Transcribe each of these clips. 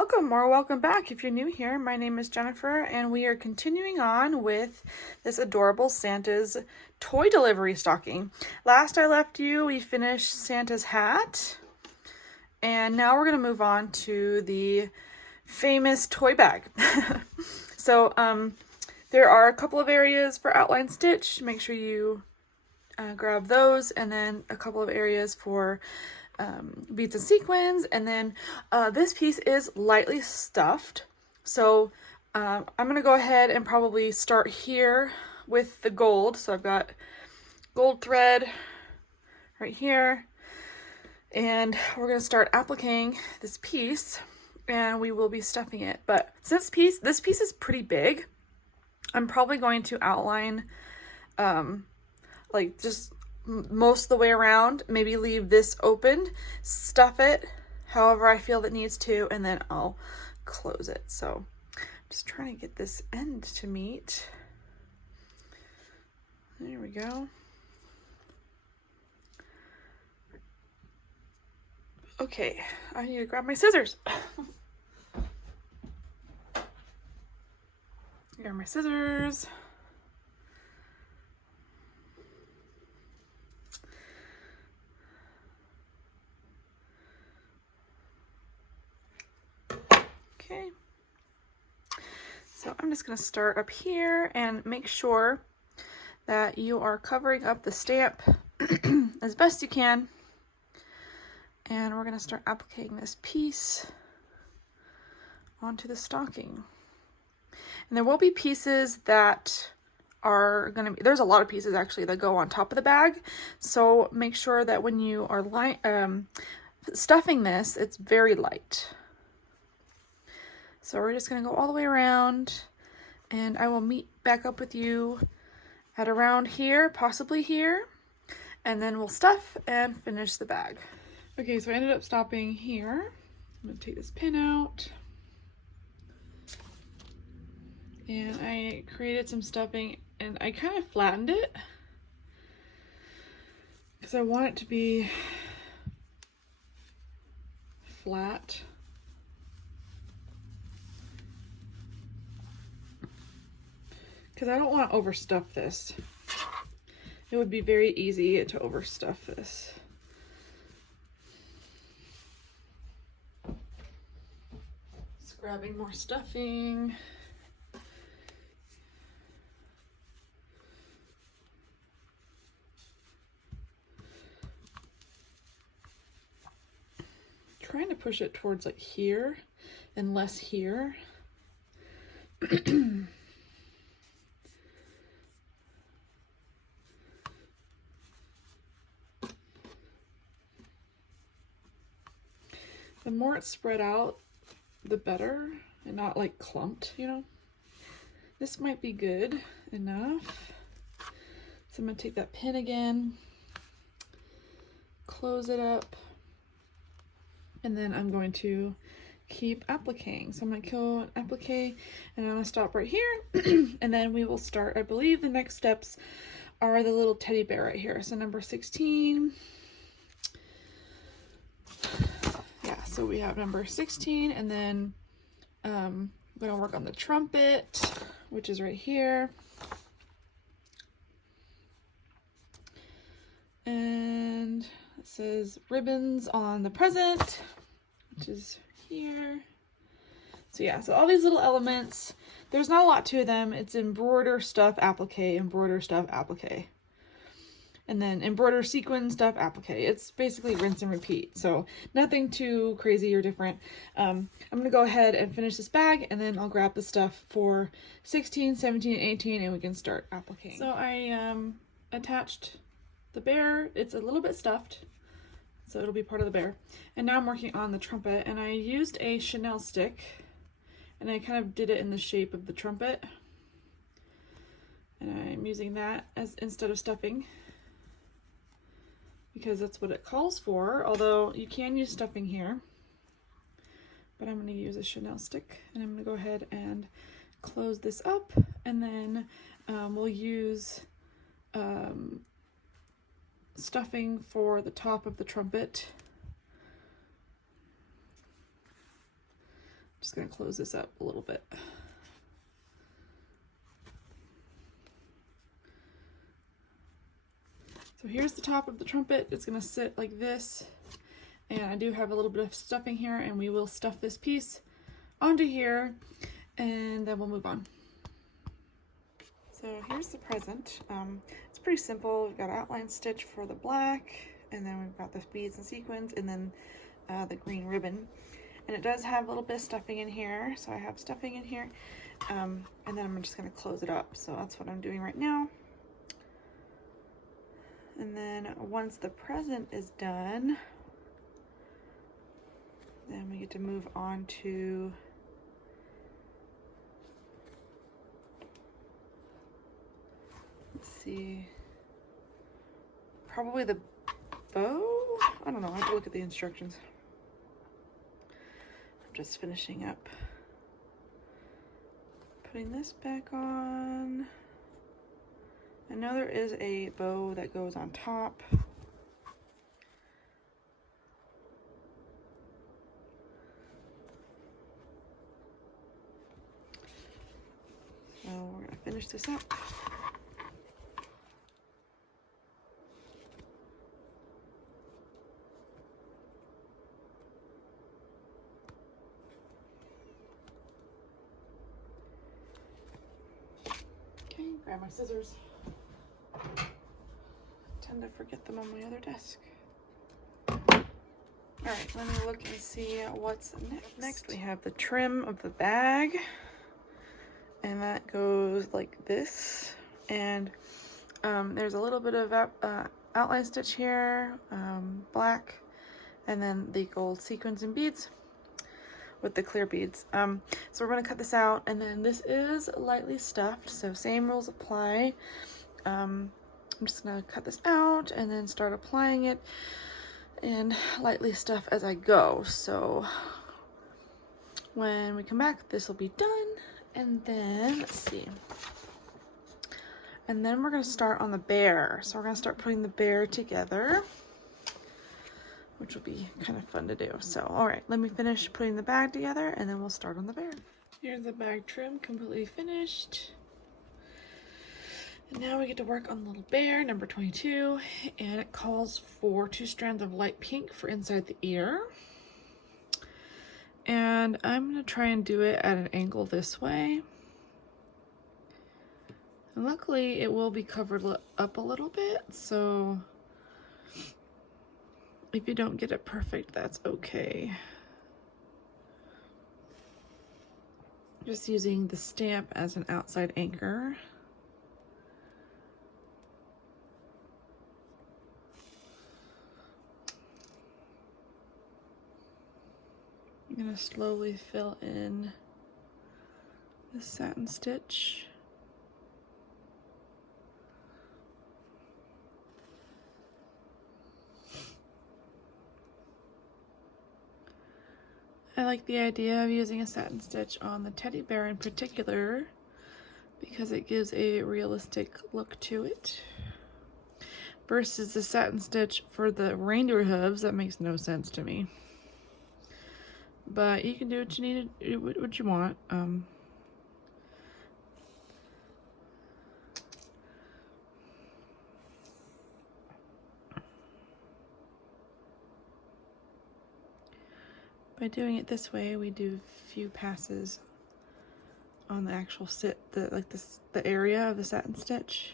Welcome or welcome back if you're new here. My name is Jennifer and we are continuing on with this adorable Santa's toy delivery stocking. Last I left you, we finished Santa's hat and now we're going to move on to the famous toy bag. So there are a couple of areas for outline stitch. Make sure you grab those, and then a couple of areas for beads and sequins, and then this piece is lightly stuffed. So I'm gonna go ahead and probably start here with the gold. So I've got gold thread right here, and we're gonna start appliquing this piece and we will be stuffing it. But since this piece is pretty big, I'm probably going to outline like just most of the way around, maybe leave this open, stuff it however I feel that needs to, and then I'll close it. So I'm just trying to get this end to meet. There we go. Okay, I need to grab my scissors. Here are my scissors. Okay, so I'm just going to start up here and make sure that you are covering up the stamp as best you can. And we're going to start appliquing this piece onto the stocking. And there will be pieces that are going to be, there's a lot of pieces actually that go on top of the bag. So make sure that when you are stuffing this, it's very light. So we're just going to go all the way around, and I will meet back up with you at around here, possibly here, and then we'll stuff and finish the bag. Okay, so I ended up stopping here. I'm going to take this pin out. And I created some stuffing, and I kind of flattened it because I want it to be flat. Because I don't want to overstuff this. It would be very easy to overstuff this. Just grabbing more stuffing. Trying to push it towards like here and less here. The more it's spread out, the better, and not like clumped, you know. This might be good enough. So I'm gonna take that pin again, close it up, and then I'm going to keep appliquing. So I'm gonna go applique, and I'm gonna stop right here, and then we will start, I believe the next steps are the little teddy bear right here. So number 16. So we have number 16, and then I'm going to work on the trumpet, which is right here. And it says ribbons on the present, which is here. So yeah, so all these little elements, there's not a lot to them. It's embroider, stuff, applique, embroider, stuff, applique. And then embroider, sequin, stuff, applique. It's basically rinse and repeat. So nothing too crazy or different. I'm going to go ahead and finish this bag, and then I'll grab the stuff for 16, 17, and 18, and we can start appliquing. So I attached the bear. It's a little bit stuffed, so it'll be part of the bear. And now I'm working on the trumpet, and I used a Chanel stick, and I kind of did it in the shape of the trumpet. And I'm using that as instead of stuffing, because that's what it calls for, although you can use stuffing here. But I'm going to use a Chanel stick, and I'm going to go ahead and close this up, and then we'll use stuffing for the top of the trumpet. just going to close this up a little bit. So here's the top of the trumpet. It's going to sit like this. And I do have a little bit of stuffing here, and we will stuff this piece onto here, and then we'll move on. So here's the present. It's pretty simple. We've got an outline stitch for the black, and then we've got the beads and sequins, and then the green ribbon. And it does have a little bit of stuffing in here, so I have stuffing in here. And then I'm just going to close it up. So that's what I'm doing right now. And then once the present is done, then we get to move on to let's see, probably the bow? I don't know, I have to look at the instructions. I'm just finishing up putting this back on. I know there is a bow that goes on top. So we're going to finish this up. Okay, grab my scissors. Tend to forget them on my other desk. Alright, let me look and see what's next. Next we have the trim of the bag. And that goes like this. And there's a little bit of outline stitch here, black, and then the gold sequins and beads with the clear beads. So we're going to cut this out, and then this is lightly stuffed, so same rules apply. I'm just going to cut this out and then start applying it and lightly stuff as I go. So when we come back, this will be done. And then, let's see. And then we're going to start on the bear. So we're going to start putting the bear together, which will be kind of fun to do. So, all right, let me finish putting the bag together, and then we'll start on the bear. Here's the bag trim completely finished. And now we get to work on the little bear, number 22. And it calls for 2 strands of light pink for inside the ear. And I'm going to try and do it at an angle this way. And luckily it will be covered up a little bit, so if you don't get it perfect, that's okay. Just using the stamp as an outside anchor. I'm going to slowly fill in the satin stitch. I like the idea of using a satin stitch on the teddy bear in particular because it gives a realistic look to it. Versus the satin stitch for the reindeer hooves, that makes no sense to me. But you can do what you need to do, what you want. By doing it this way, we do a few passes on the actual the area of the satin stitch.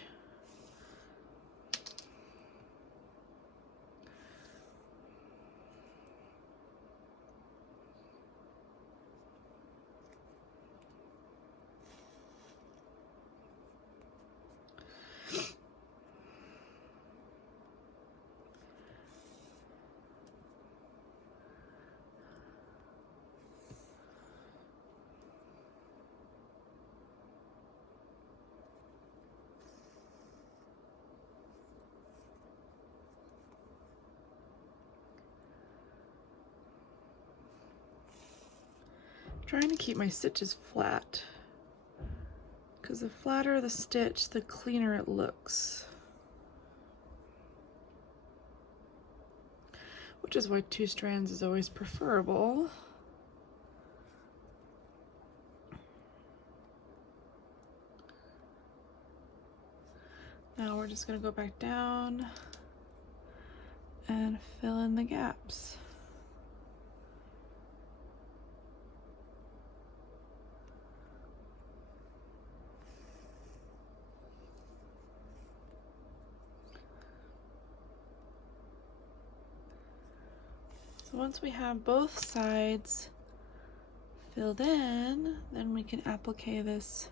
Trying to keep my stitches flat, because the flatter the stitch, the cleaner it looks. Which is why 2 strands is always preferable. just gonna go back down and fill in the gaps. So once we have both sides filled in, then we can applique this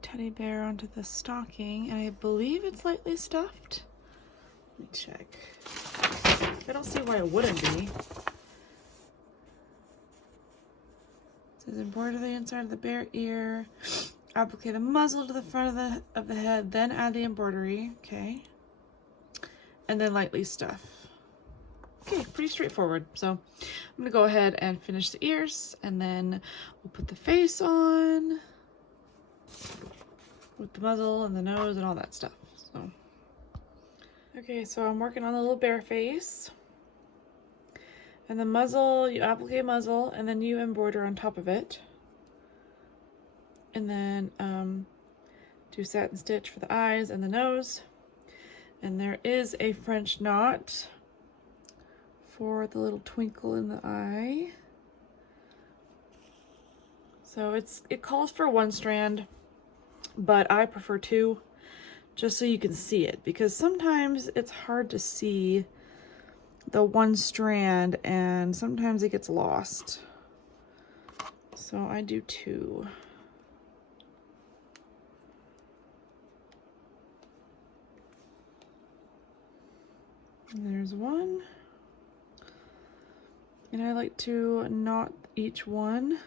teddy bear onto the stocking, and I believe it's lightly stuffed. Let me check. I don't see why it wouldn't be. It says embroider the inside of the bear ear, applique the muzzle to the front of the head, then add the embroidery, okay, and then lightly stuff. Okay, pretty straightforward. So I'm gonna go ahead and finish the ears, and then we'll put the face on with the muzzle and the nose and all that stuff. So, okay, so I'm working on the little bear face. And the muzzle, you applique muzzle, and then you embroider on top of it. And then do satin stitch for the eyes and the nose. And there is a French knot for the little twinkle in the eye. So it calls for 1 strand, but I prefer 2, just so you can see it, because sometimes it's hard to see the 1 strand and sometimes it gets lost. So I do 2. And there's 1. And I like to knot each one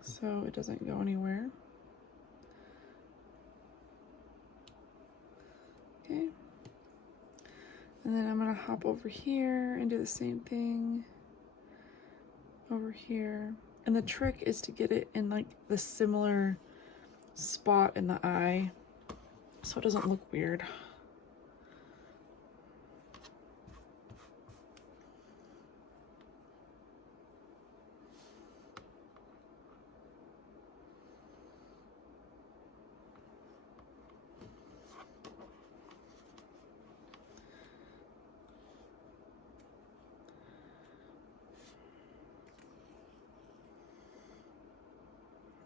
so it doesn't go anywhere. Okay. And then I'm gonna hop over here and do the same thing over here. And the trick is to get it in like the similar spot in the eye so it doesn't look weird.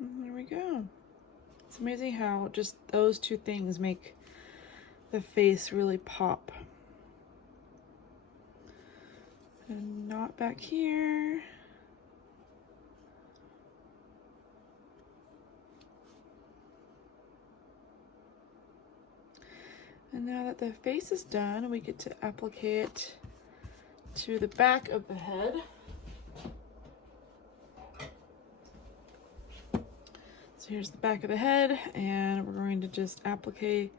And there we go. It's amazing how just those 2 things make the face really pop. And knot back here. And now that the face is done, we get to applique it to the back of the head. So here's the back of the head, and we're going to just applique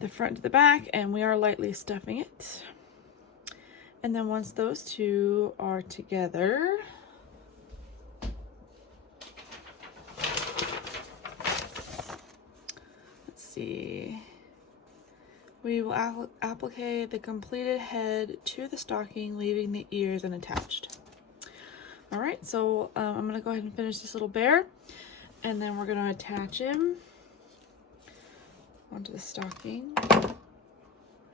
the front to the back, and we are lightly stuffing it. And then once those 2 are together, let's see, we will applique the completed head to the stocking, leaving the ears unattached. All right, so I'm gonna go ahead and finish this little bear, and then we're gonna attach him onto the stocking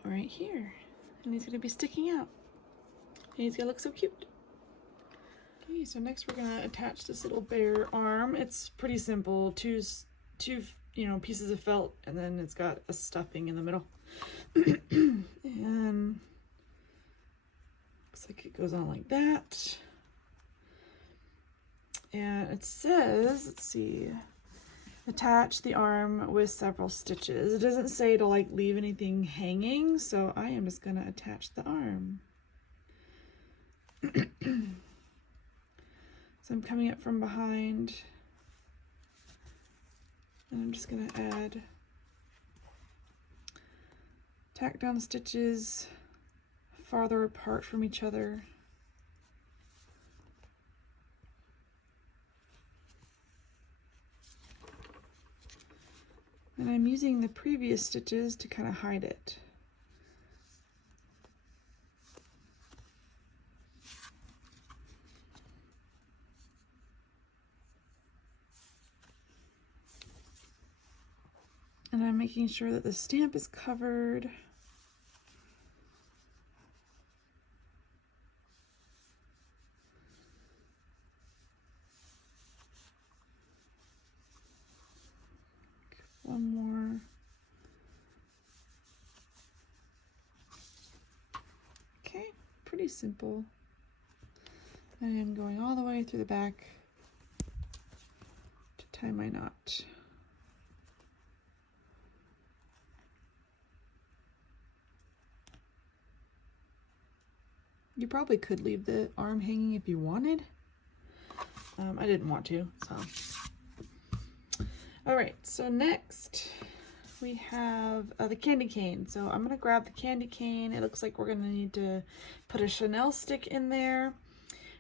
right here. And he's gonna be sticking out. And he's gonna look so cute. Okay, so next we're gonna attach this little bear arm. It's pretty simple, two pieces of felt, and then it's got a stuffing in the middle. And looks like it goes on like that. And it says, let's see, attach the arm with several stitches. It doesn't say to like leave anything hanging, so I am just gonna attach the arm. So I'm coming up from behind, and I'm just gonna add tack down stitches farther apart from each other. And I'm using the previous stitches to kind of hide it. And I'm making sure that the stamp is covered. One more. Okay, pretty simple. And I'm going all the way through the back to tie my knot. You probably could leave the arm hanging if you wanted. I didn't want to, so. All right, so next we have the candy cane. So I'm gonna grab the candy cane. It looks like we're gonna need to put a Chanel stick in there.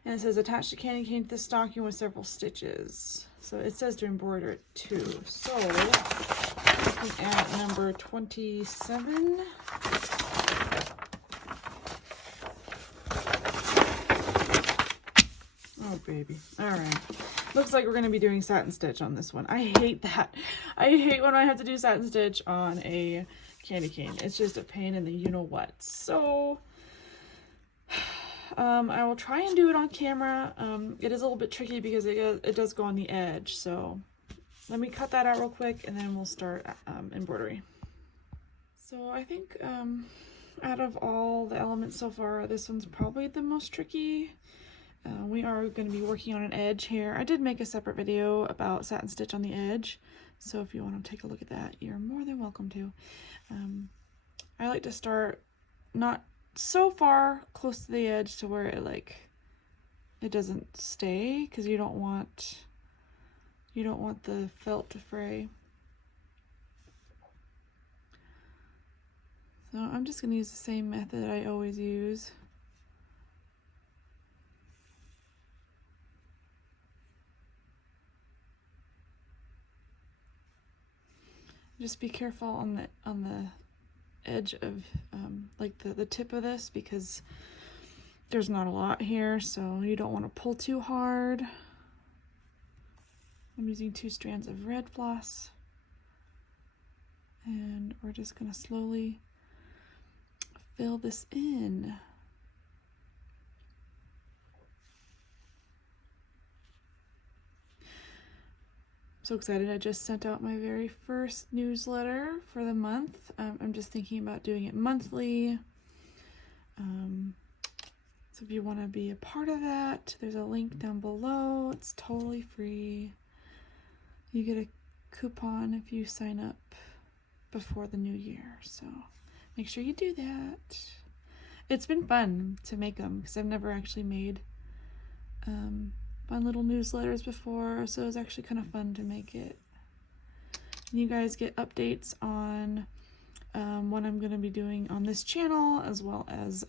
And it says attach the candy cane to the stocking with several stitches. So it says to embroider it too. So looking at number 27. Oh, baby. All right. Looks like we're going to be doing satin stitch on this one. I hate that. I hate when I have to do satin stitch on a candy cane. It's just a pain in the you-know-what. So, I will try and do it on camera. It is a little bit tricky because it does go on the edge. So, let me cut that out real quick and then we'll start embroidery. So, I think out of all the elements so far, this one's probably the most tricky. We are going to be working on an edge here. I did make a separate video about satin stitch on the edge, so if you want to take a look at that, you're more than welcome to. I like to start not so far close to the edge to where it doesn't stay, because you don't want the felt to fray. So I'm just going to use the same method I always use. Just be careful on the edge of like the tip of this, because there's not a lot here, so you don't want to pull too hard. I'm using 2 strands of red floss, and we're just going to slowly fill this in. So excited. I just sent out my very first newsletter for the month. I'm just thinking about doing it monthly. So if you want to be a part of that, there's a link down below. It's totally free. You get a coupon if you sign up before the new year. So make sure you do that. It's been fun to make them because I've never actually made fun little newsletters before, so it was actually kind of fun to make it. And you guys get updates on what I'm going to be doing on this channel, as well as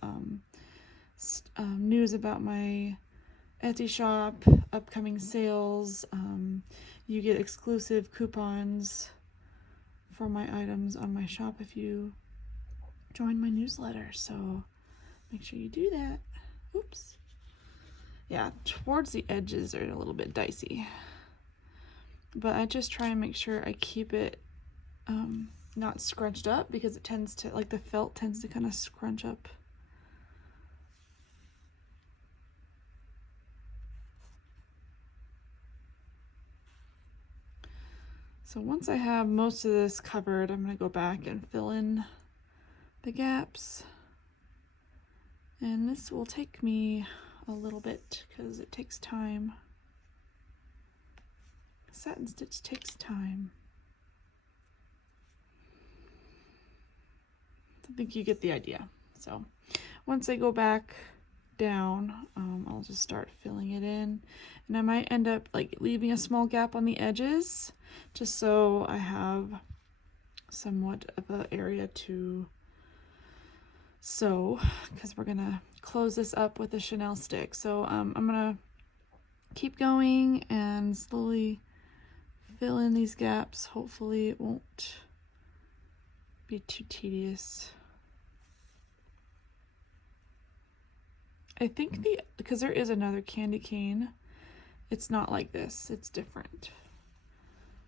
news about my Etsy shop, upcoming sales. You get exclusive coupons for my items on my shop if you join my newsletter, so make sure you do that. Oops. Yeah, towards the edges are a little bit dicey, but I just try and make sure I keep it not scrunched up, because it tends to, like, the felt tends to kind of scrunch up. So once I have most of this covered, I'm going to go back and fill in the gaps, and this will take me a little bit because it takes time. Satin stitch takes time. I think you get the idea. So once I go back down, I'll just start filling it in, and I might end up like leaving a small gap on the edges just so I have somewhat of an area to sew, because we're gonna close this up with a Chanel stick. So I'm gonna keep going and slowly fill in these gaps. Hopefully it won't be too tedious. I think because there is another candy cane, it's not like this, it's different.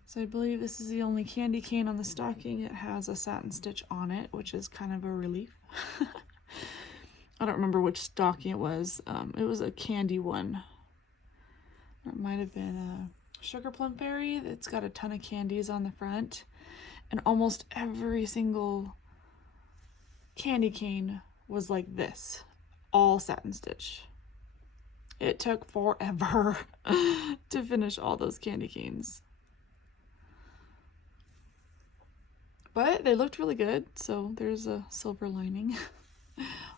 So I believe this is the only candy cane on the stocking. It has a satin stitch on it, which is kind of a relief. I don't remember which stocking it was. It was a candy one. It might have been a Sugar Plum Fairy. It's got a ton of candies on the front. And almost every single candy cane was like this. All satin stitch. It took forever to finish all those candy canes. But they looked really good, so there's a silver lining.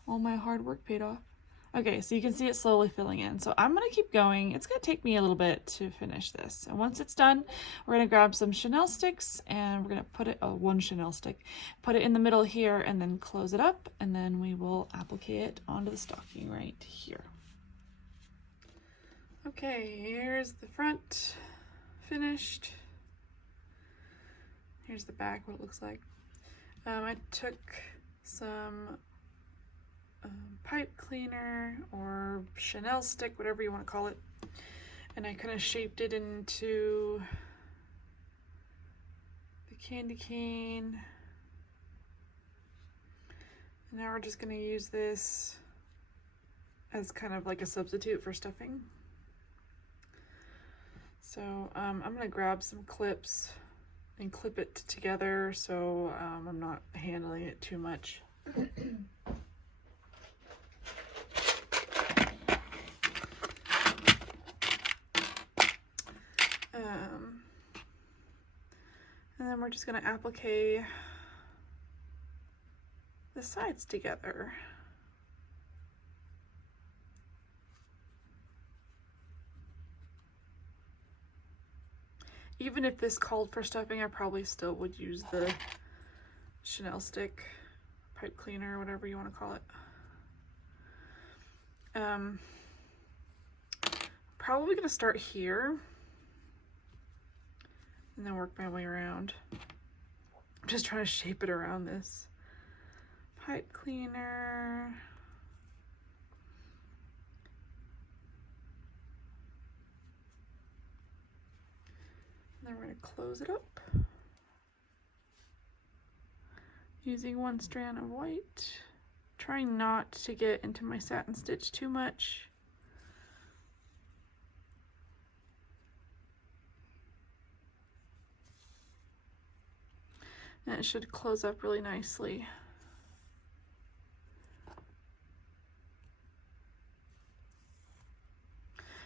All my hard work paid off. Okay, so you can see it slowly filling in. So I'm gonna keep going. It's gonna take me a little bit to finish this. And once it's done, we're gonna grab some chenille sticks and we're gonna put it, one chenille stick, put it in the middle here and then close it up, and then we will applique it onto the stocking right here. Okay, here's the front finished. Here's the back, what it looks like. I took some pipe cleaner or chenille stick, whatever you want to call it, and I kind of shaped it into the candy cane. And now we're just going to use this as kind of like a substitute for stuffing. So I'm going to grab some clips and clip it together so I'm not handling it too much. And then we're just going to applique the sides together. Even if this called for stuffing, I probably still would use the chenille stick, pipe cleaner, whatever you want to call it. Probably going to start here and then work my way around. I'm just trying to shape it around this pipe cleaner. And then we're going to close it up using one strand of white, trying not to get into my satin stitch too much. And it should close up really nicely.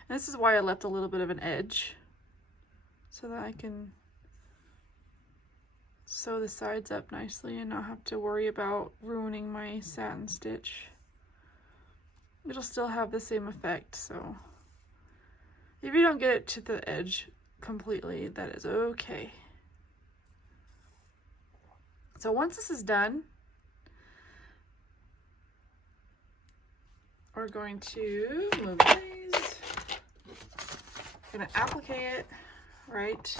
And this is why I left a little bit of an edge, so that I can sew the sides up nicely and not have to worry about ruining my satin stitch. It'll still have the same effect, so if you don't get it to the edge completely, that is okay. So once this is done, we're going to move these. I'm gonna applique it right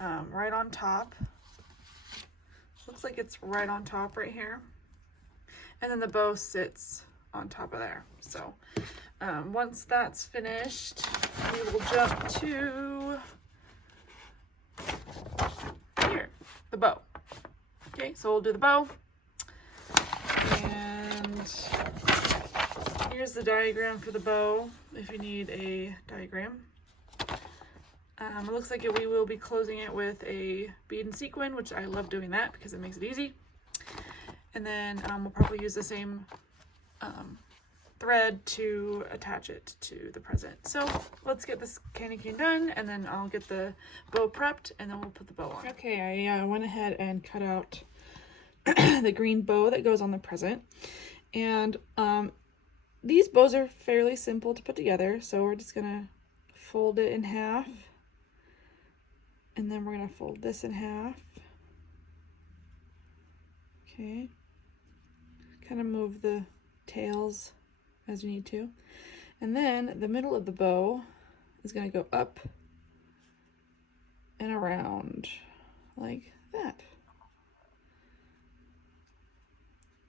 on top. Looks like it's right on top right here. And then the bow sits on top of there. So once that's finished, we will jump to here, the bow. Okay, so we'll do the bow. And here's the diagram for the bow, if you need a diagram. It looks like we will be closing it with a bead and sequin, which I love doing that because it makes it easy. And then we'll probably use the same thread to attach it to the present. So let's get this candy cane done, and then I'll get the bow prepped, and then we'll put the bow on. Okay, I went ahead and cut out the green bow that goes on the present. And these bows are fairly simple to put together, so we're just gonna fold it in half, and then we're gonna fold this in half. Okay, kind of move the tails as you need to, and then the middle of the bow is gonna go up and around like that.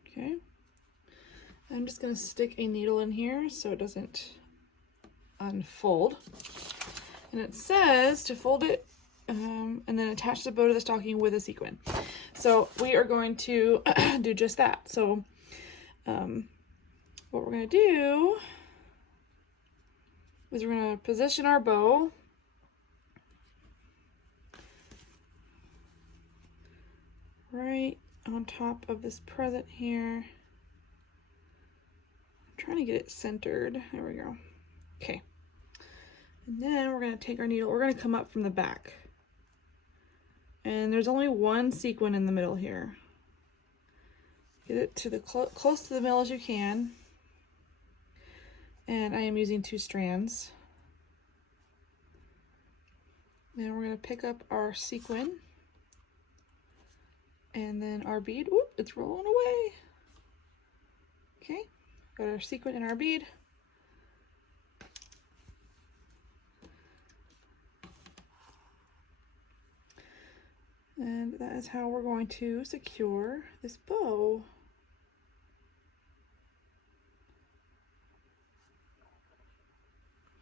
Okay, I'm just gonna stick a needle in here so it doesn't unfold. And it says to fold it and then attach the bow to the stocking with a sequin. So we are going to do just that. So what we're going to do is we're going to position our bow right on top of this present here. I'm trying to get it centered. There we go. Okay. And then we're going to take our needle. We're going to come up from the back. And there's only one sequin in the middle here. Get it to the close to the middle as you can. And I am using 2 strands. Then we're going to pick up our sequin. And then our bead. Whoop, it's rolling away. Okay, got our sequin and our bead. And that is how we're going to secure this bow.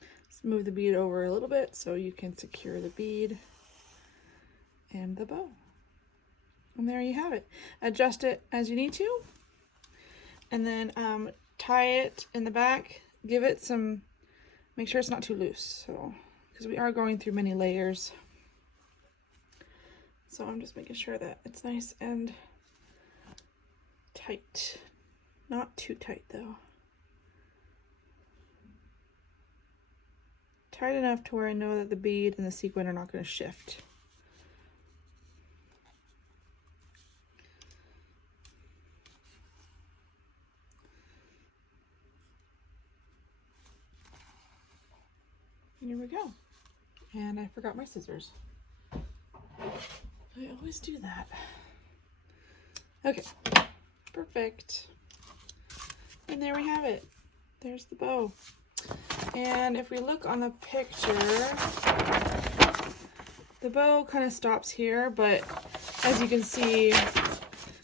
Let's move the bead over a little bit so you can secure the bead and the bow. And there you have it. Adjust it as you need to. And then tie it in the back. Give it some, make sure it's not too loose. So, because we are going through many layers. So I'm just making sure that it's nice and tight. Not too tight though. Tight enough to where I know that the bead and the sequin are not going to shift. Here we go. And I forgot my scissors. I always do that. Okay, perfect. And there we have it. There's the bow. And if we look on the picture, the bow kind of stops here, but as you can see,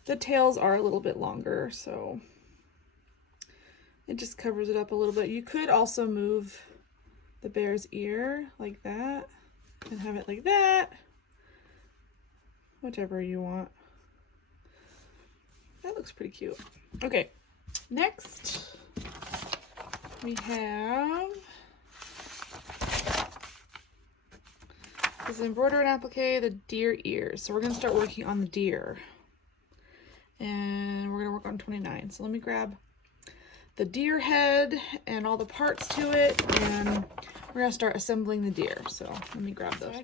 the tails are a little bit longer, so it just covers it up a little bit. You could also move the bear's ear like that and have it like that. Whichever you want. That looks pretty cute. Okay, next we have this embroidery and applique, the deer ears. So we're going to start working on the deer. And we're going to work on 29. So let me grab the deer head and all the parts to it, and we're going to start assembling the deer. So let me grab those. So I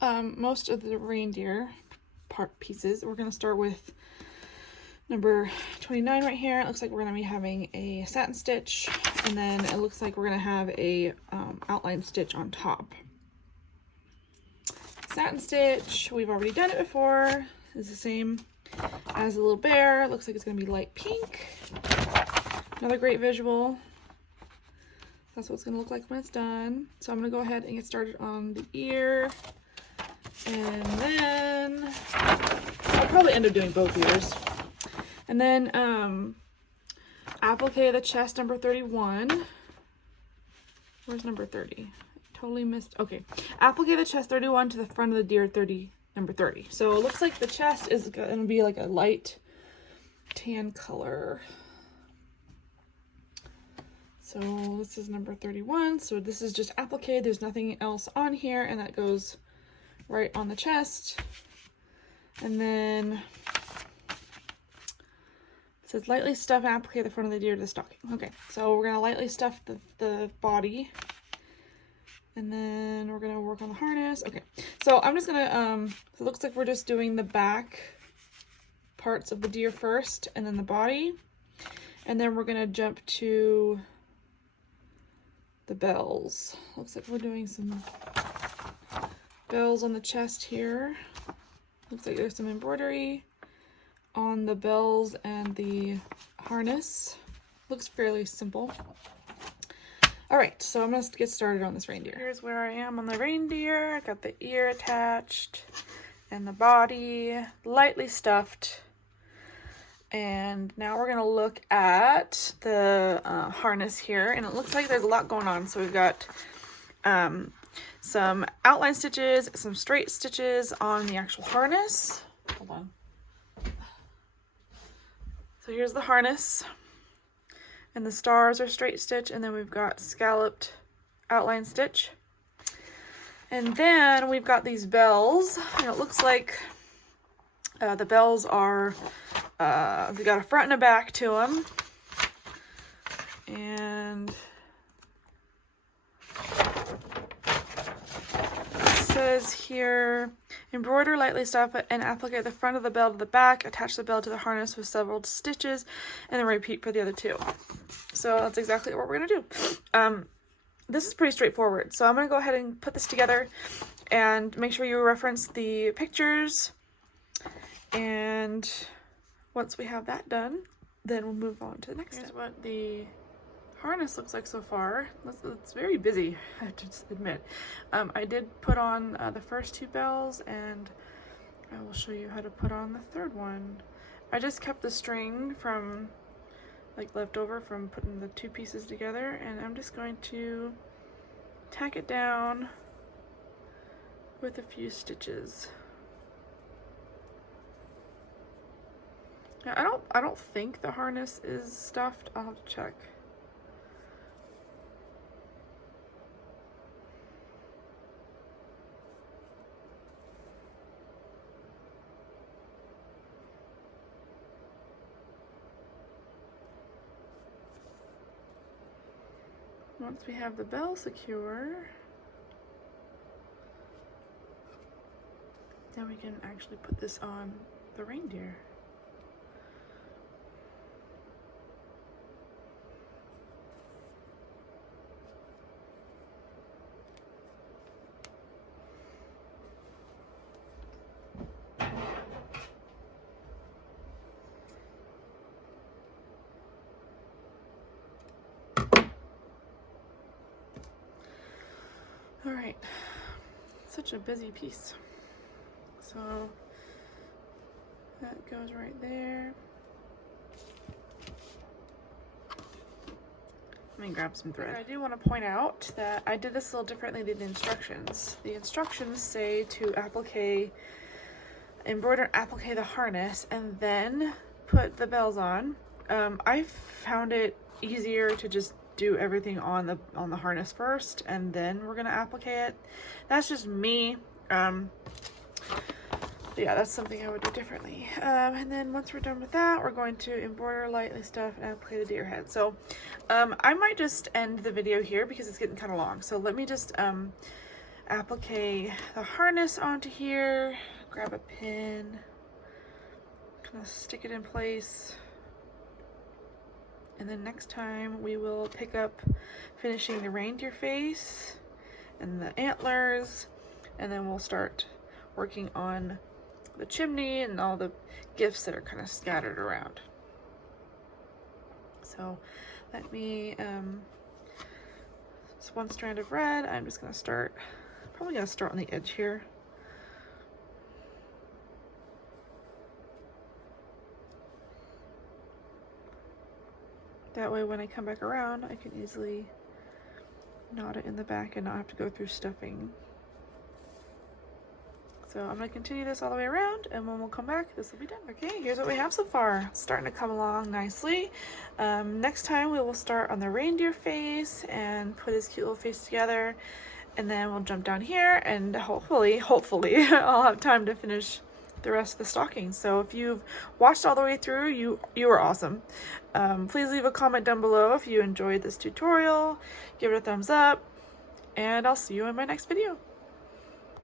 got most of the reindeer part pieces. We're going to start with number 29 right here. It looks like we're going to be having a satin stitch, and then it looks like we're going to have a outline stitch on top. Satin stitch, we've already done it before. It's the same as the little bear. It looks like it's going to be light pink. Another great visual. That's what it's going to look like when it's done. So I'm going to go ahead and get started on the ear. And then I'll probably end up doing both ears. And then applique the chest, number 31. Where's number 30? Totally missed. Okay. Applique the chest 31 to the front of the deer, number 30. So it looks like the chest is going to be like a light tan color. So this is number 31. So this is just applique. There's nothing else on here, and that goes right on the chest. And then it says lightly stuff applique the front of the deer to the stocking. Okay, so we're going to lightly stuff the body. And then we're going to work on the harness. Okay, so I'm just going to, it looks like we're just doing the back parts of the deer first, and then the body. And then we're going to jump to the bells. Looks like we're doing some bells on the chest here. Looks like there's some embroidery on the bells and the harness. Looks fairly simple. All right, so I'm gonna get started on this reindeer. Here's where I am on the reindeer. I got the ear attached and the body lightly stuffed. And now we're gonna look at the harness here, and it looks like there's a lot going on. So we've got some outline stitches, some straight stitches on the actual harness. Hold on. So here's the harness, and the stars are straight stitch, and then we've got scalloped outline stitch. And then we've got these bells, and it looks like the bells are, they got a front and a back to them. And it says here, embroider lightly stuff and apply the front of the bell to the back, attach the bell to the harness with several stitches, and then repeat for the other two. So that's exactly what we're gonna do. This is pretty straightforward, so I'm gonna go ahead and put this together, and make sure you reference the pictures, and once we have that done, then we'll move on to the next step. Here's what the harness looks like so far. It's very busy, I have to admit. I did put on the first two bells, and I will show you how to put on the third one. I just kept the string from left over from putting the two pieces together, and I'm just going to tack it down with a few stitches. Now, I don't think the harness is stuffed. I'll have to check. Once we have the bell secure, then we can actually put this on the reindeer. All right, such a busy piece. So that goes right there. Let me grab some thread. I do want to point out that I did this a little differently than the instructions. The instructions say to embroider and applique the harness, and then put the bells on. I found it easier to just do everything on the harness first, and then we're gonna applique it. That's just me. Yeah, that's something I would do differently. And then once we're done with that, we're going to embroider lightly stuff and applique the deer head. So I might just end the video here because it's getting kind of long. So let me just applique the harness onto here, grab a pin, kind of stick it in place. And then next time we will pick up finishing the reindeer face and the antlers, and then we'll start working on the chimney and all the gifts that are kind of scattered around. So let me, it's one strand of red. I'm just gonna start, probably gonna start on the edge here. That way when I come back around, I can easily knot it in the back and not have to go through stuffing. So I'm going to continue this all the way around, and when we'll come back, this will be done. Okay, here's what we have so far. Starting to come along nicely. Next time we will start on the reindeer face and put his cute little face together, and then we'll jump down here, and hopefully I'll have time to finish the rest of the stocking. So if you've watched all the way through, you are awesome. Please leave a comment down below if you enjoyed this tutorial. Give it a thumbs up, and I'll see you in my next video.